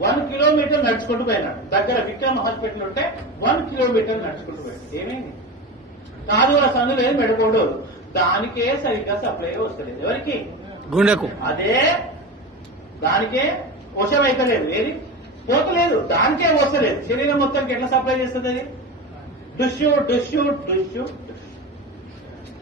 One kilometre నడుచుకుంటూ పోయినాడు దగ్గర విక్రమ్ హాస్పిటల్ ఉంటే వన్ కిలోమీటర్ నడుచుకుంటూ పోయాడు ఏమైంది? కాదు ఆ సందులు ఏం పెడకూడదు. దానికే సరిగ్గా సప్లై వస్తలేదు. ఎవరికి? గుండెకు. అదే దానికే వశం అయితలేదు. ఏది? పోతలేదు. దానికే వస్తలేదు. శరీరం మొత్తానికి ఎట్లా సప్లై చేస్తుంది అది? డుష్యూ డుష్యూ డుష్యూ.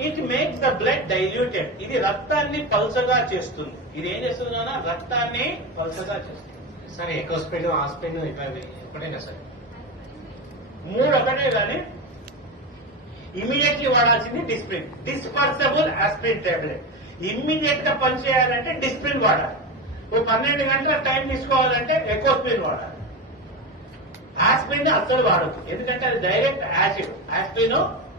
It makes the blood diluted ఇది రక్తాన్ని పల్చగా చేస్తుంది. ఇది ఏం చేస్తుంది? రక్తాన్ని పల్చగా చేస్తుంది. సరే ఎక్కువ స్పీడ్ ఆ స్పీడ్ ఎప్పుడైనా సరే మూడు ఒకటే కానీ ఇమీడియట్లీ వాడాల్సింది డిస్ప్రిన్ డిస్పర్సబుల్ ఆస్పిరిన్ టాబ్లెట్ ఇమ్మీడియట్గా పనిచేయాలంటే డిస్ప్రిన్ వాడాలి. ఓ పన్నెండు గంటల టైం తీసుకోవాలంటే ఎక్కువ స్పిన్ వాడాలి. ఆస్పిరిన్ అస్సలు వాడద్దు. ఎందుకంటే అది డైరెక్ట్ యాసిడ్ ఆస్పిరిన్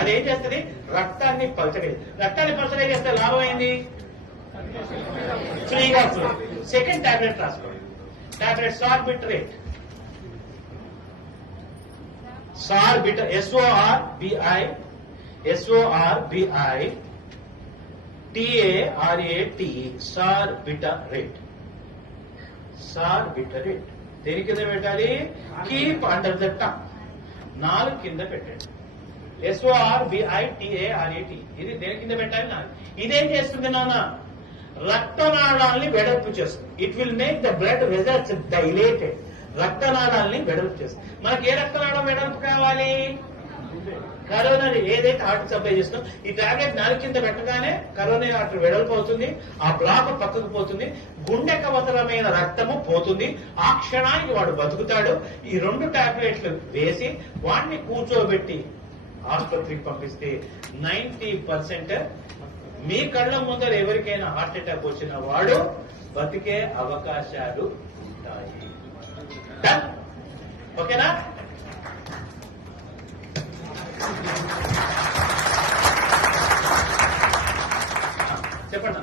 అది ఏం చేస్తుంది? రక్తాన్ని పలచగా రక్తాన్ని పలచగా చేస్తే లాభం ఏంది? ఫ్రీగా సెకండ్ టాబ్లెట్ రాసుకోండి. Tablet Sorbitrate Sorbitrate S O R B I S O R B I T A R A T Sorbitrate Sorbitrate దేని కింద పెట్టాలి? కీప్ అండర్ ద టంగ్ నాలుగు కింద పెట్టండి. ఎస్ఓఆర్ ఇది దేని కింద పెట్టాలి నా ఇదేం చేస్తుంది నాన్న? రక్తనాళాల్ని వెడల్పు చేస్తుంది. It will make the blood results dilated రక్తనాళాల్ని వెడల్పు చేస్తుంది. మనకి ఏ రక్తనాళం వెడల్పు కావాలి? కరోనా ఏదైతే హార్ట్ సప్లై చేస్తుందో ఈ టాబ్లెట్ నాలుగు కింద పెట్టగానే కరోనా ఆర్టరీ వెడల్పు అవుతుంది ఆ బ్లాక్ పక్కకు పోతుంది గుండె కవతరమైన రక్తము పోతుంది. ఆ క్షణానికి వాడు బతుకుతాడు. ఈ రెండు టాబ్లెట్లు వేసి వాడిని కూర్చోబెట్టి ఆసుపత్రికి పంపిస్తే నైన్టీ పర్సెంట్ మీ కళ్ళ ముందర ఎవరికైనా హార్ట్ అటాక్ వచ్చిన వాడు బతికే అవకాశాలు ఉంటాయి. ఓకేనా? చెప్పండి